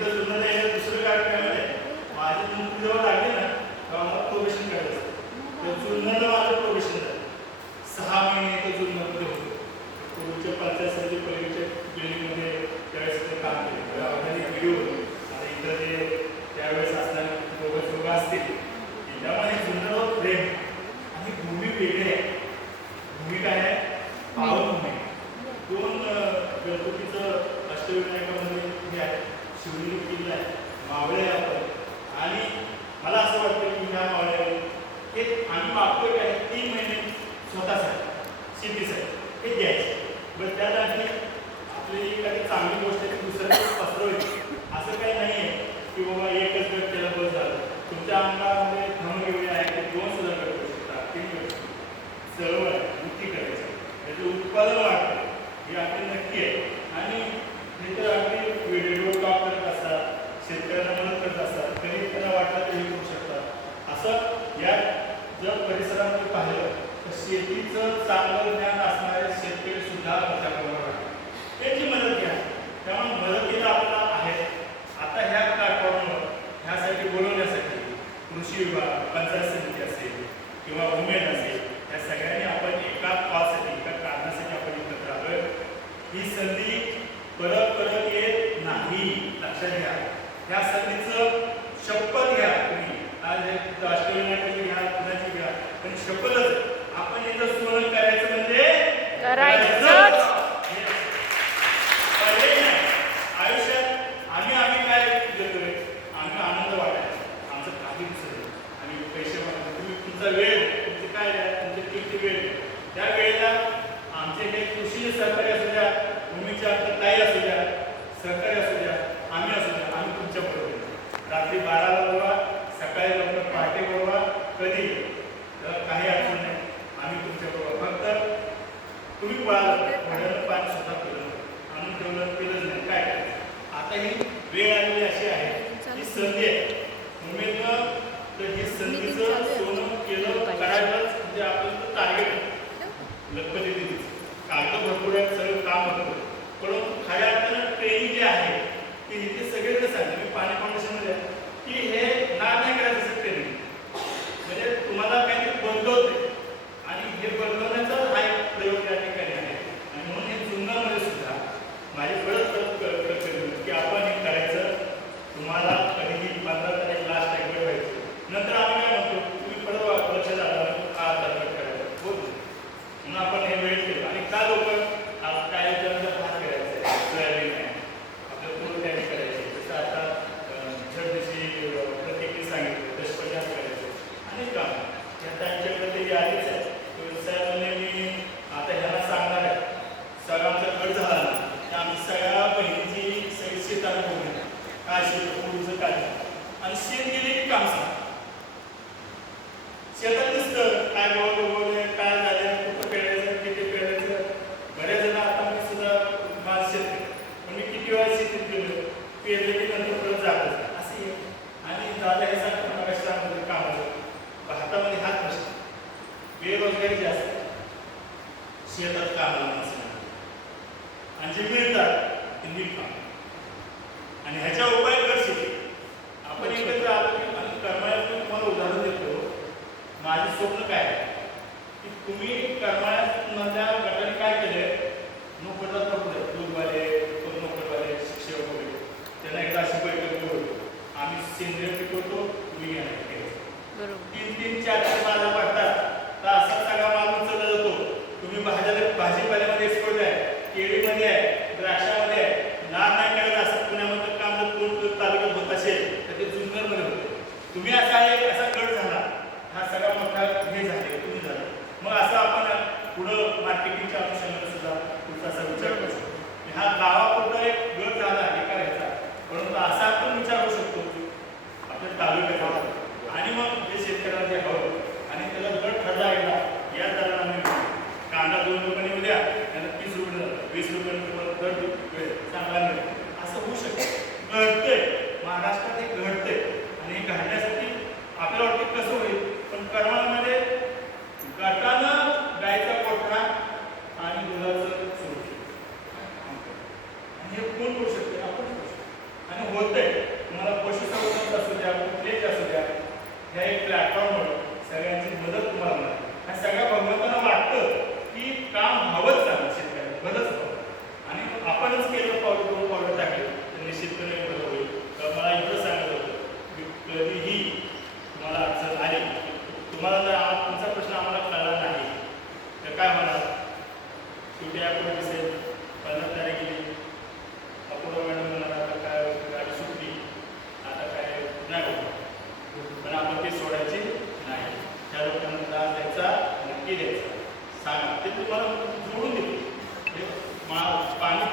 तर जुन्नरला येण्यात दुसरं काय काय माझी नोकरी जेव्हा लागली ना तेव्हा मला प्रोबेशन करायचं. तर जुन्नरला माझं प्रोबेशन झालं. 6 महिने तर जुन्नरमध्ये होतो. पूर्वीच्या पंचायत समिती पलीकडच्या बिल्डिंगमध्ये त्यावेळेस ते काम केलं. ऑर्गॅनिक व्हिडिओ आता इथं ते त्यावेळेस असणारे दोघं असतील त्यामुळे जुन्नरवर प्रेम आणि भूमी वेगळी आहे. भूमी काय आहे? पावनभूमी. 2 गणपतीचं अष्टविनायकामध्ये हे आहे, शिवलिंग किल्ला आहे, मावळे आपण. आणि मला असं वाटतं की ह्या मावळ्यावर हे आम्ही मागतोय काय 3 महिने स्वतःसाठी शेतीसाठी हे द्यायचे. बरं त्यासाठी आपली एखादी चांगली गोष्ट आहे ती दुसऱ्याला पसरवायची असं काही नाही आहे की बाबा एकच गट केला बस झालं. तुमच्या अंगामध्ये म्हणून एवढे आहे की 2 सुद्धा गट करू शकता, 3 गट चळवळ आहे, वृत्ती करायची, त्याचं उत्पादन वाढतं हे आपली नक्की आहे. आणि हे तर अगदी व्हिडिओ टॉक करत असतात, शेतकऱ्यांना मदत करत असतात, तरी त्यांना वाटतं ते हे करू शकतात. असं या जर परिसरामध्ये पाहिलं तर शेतीचं चांगलं ज्ञान असणारे शेतकरी सुद्धा मोठ्या प्रमाणावर आहेत. त्यांची मदत घ्या. त्यामुळे मदतीला आपल्याला आहे. आता ह्या प्लॅटफॉर्मवर ह्यासाठी बोलवण्यासाठी कृषी विभाग, पंचायत समिती असेल किंवा उमेद असेल, या सगळ्यांनी आपण एका कॉलसाठी एका कारणासाठी आपण एकत्र आलोय. ही संधी परत परत येत नाही, लक्षात घ्या. ह्या संधीचं शपथ घ्या. तुम्ही आज अष्टविनायकाची घ्या, कुणाची घ्या, पण शपथच आपण याचं सुवर्ण करायचं म्हणजे करायचं. आयुष्यात आम्ही काय देतोय? आम्ही आनंद वाटायचा, आमचं काही दुसरं आणि पैसे वाटतो. तुम्ही तुमचा वेळ, तुमचे काय आहे, तुमचे किती वेळ, त्या वेळेला आमचे हे कृषी सहकारी असू द्या, भूमीच्या ताई असू द्या, सहकारी असू द्या, आम्ही असू द्या, आम्ही तुमच्या बरोबर. रात्री 12ला बोलवा, सकाळी लवकर पहाटे बोलवा, कधी काही अडचण नाही, आम्ही तुमच्या बरोबर. फक्त तुम्ही पळालं घोड्यानं पाणी सुद्धा पिलं, आणून ठेवलं, पिलंच नाही, काय करायचं? आता ही वेळ आलेली अशी आहे, ही संधी आहे. उमेदनं तर ही संधीचं सोनं केलं करायलाच म्हणजे आपलं टार्गेट आहे. लखपती दिलीच कागद भरपूर आहेत, सगळं काम भरपूर, परंतु खऱ्या अर्थानं ट्रेनिंग जे आहे ते इथे सगळेच सांगते. मी पाणी फाउंडेशनमध्ये की हे नाद नाही करायचं असं ट्रेनिंग, म्हणजे तुम्हाला काहीतरी बदलवते आणि हे बदलवण्याचा हा एक प्रयोग या ठिकाणी आहे. आणि म्हणून हे जुन्नरमध्ये सुद्धा माझी परत की आपण हे करायचं. तुम्हाला कधीही 15 तारीख लास्ट टाइम व्हायचं, नंतर आम्ही काय म्हणतो तुम्ही परत लक्षात आलं का तरकट करायचं होत नाही, म्हणून आपण हे वेळ केलं. आणि का लोक आज काय भात करायचं आहे, सोयाबीन आहे, आपलं पूर्ण तयारी करायची. जसं आता झडदिवशी प्रत्येकी सांगितलं दशपजात करायचं अनेक काम या त्यांच्याकडे ते यादीच आहे. व्यवसायामध्ये मी आता ह्याला सांगणार आहे, सगळं आमचा गट झाला ना तर आम्ही सगळ्या बहिणीची सगळी शेतात बघूया काय शेत पूर्वीचं काय आणि शेत गेले की काम सांग. शेतात दिसतं काय बघवलं, काय झालं, कुठं पेरायचं, किती पेरायचं. बऱ्याच जण आता मी सुद्धा माझं शेत आहे, पण मी किती वेळा शेतीत गेलो, पेरले की नंतर परत जातच असे. आणि दादा हे सांगतो मला कशामध्ये कामाचं भारतामध्ये हाच प्रश्न, बेरोजगारी जास्त, शेतात कामाला नसणं आणि जे मिळतात ते नीट काम. आणि ह्याच्या उपाय कर शेती. आपण एकत्र आलो की आणि करमाळ्यात मी तुम्हाला उदाहरण देतो. माझे स्वप्न काय आहे की तुम्ही करमाळ्यामधल्या गटाने काय केले, नोकरदार पकडले, दूधवाले, नोकरवाले, शिक्षक वगैरे, त्यांना एकदा अशी बैठक बोलवतो. आम्ही सेंद्रिय पिकवतो, तुम्ही घ्या. 3-3, 4-4 बाजा पडतात तर असा सगळा माल उचलला जातो. तुम्ही भाजीपाल्यामध्ये एक्सपर्ट आहे, केळीमध्ये आहे, द्राक्षामध्ये आहे, नाद नाही करायचं. असं पुण्यामध्ये काम जर कोण तालुक्यात होत असेल तर ते जुन्नरमध्ये होते. तुम्ही असा गट झाला, हा सगळा मोठा हे झाले, तुम्ही झाले. मग असं आपण पुढं मार्केटिंगच्या अनुषंगाने सुद्धा पुढचा असा विचार करतो. हा गावापुरता एक गट झाला हे करायचा, परंतु असा आपण विचार करू शकतो आपल्या तालुक्यात. आणि मग जे शेतकऱ्याला जे हवं आणि त्याला गट ठरला एकदा या दराला आम्ही कांदा 2 रुपयांनी उद्या त्याला 30 रुपये 20 रुपयांनी तुम्हाला दर चांगला मिळेल. असं होऊ शकतं, घडतंय महाराष्ट्रात, हे घडतंय. आणि हे घडण्यासाठी आपल्याला वाटतं कसं होईल, पण करमाळ्यामध्ये गटानं गायचा कोठरा आणि दुधाचं सुरू आणि हे कोण करू शकते, आपण करू शकतो. आणि होतंय. तुम्हाला पशुसंवर्धन असू द्या, कुठलेच असू द्या, ह्या एक प्लॅटफॉर्मवर सगळ्यांची मदत तुम्हाला मिळते. आणि सगळ्या भगवंतांना वाटतं की काम हवंच चांगलं शेतकऱ्याला, भलंच हवं. आणि आपणच केलं पावलं दोन पावलं टाकले तर निश्चितपणे बरं होईल. तर मला इथं सांगत होतं की कधीही तुम्हाला अडचण आली, तुम्हाला जर तुमचा प्रश्न आम्हाला कळला नाही तर काय होणार? शेवटी आपण दिसेल 15 तारीख गेली, अपूर्व मॅडम म्हणणार आता काय गाडी सुटली, आता काय नाही होत. पण आपण ते सोडायचे नाही. त्या लोकांना त्रास द्यायचा नक्की द्यायचा. सांगा ते तुम्हाला जोडून देतील. पाणी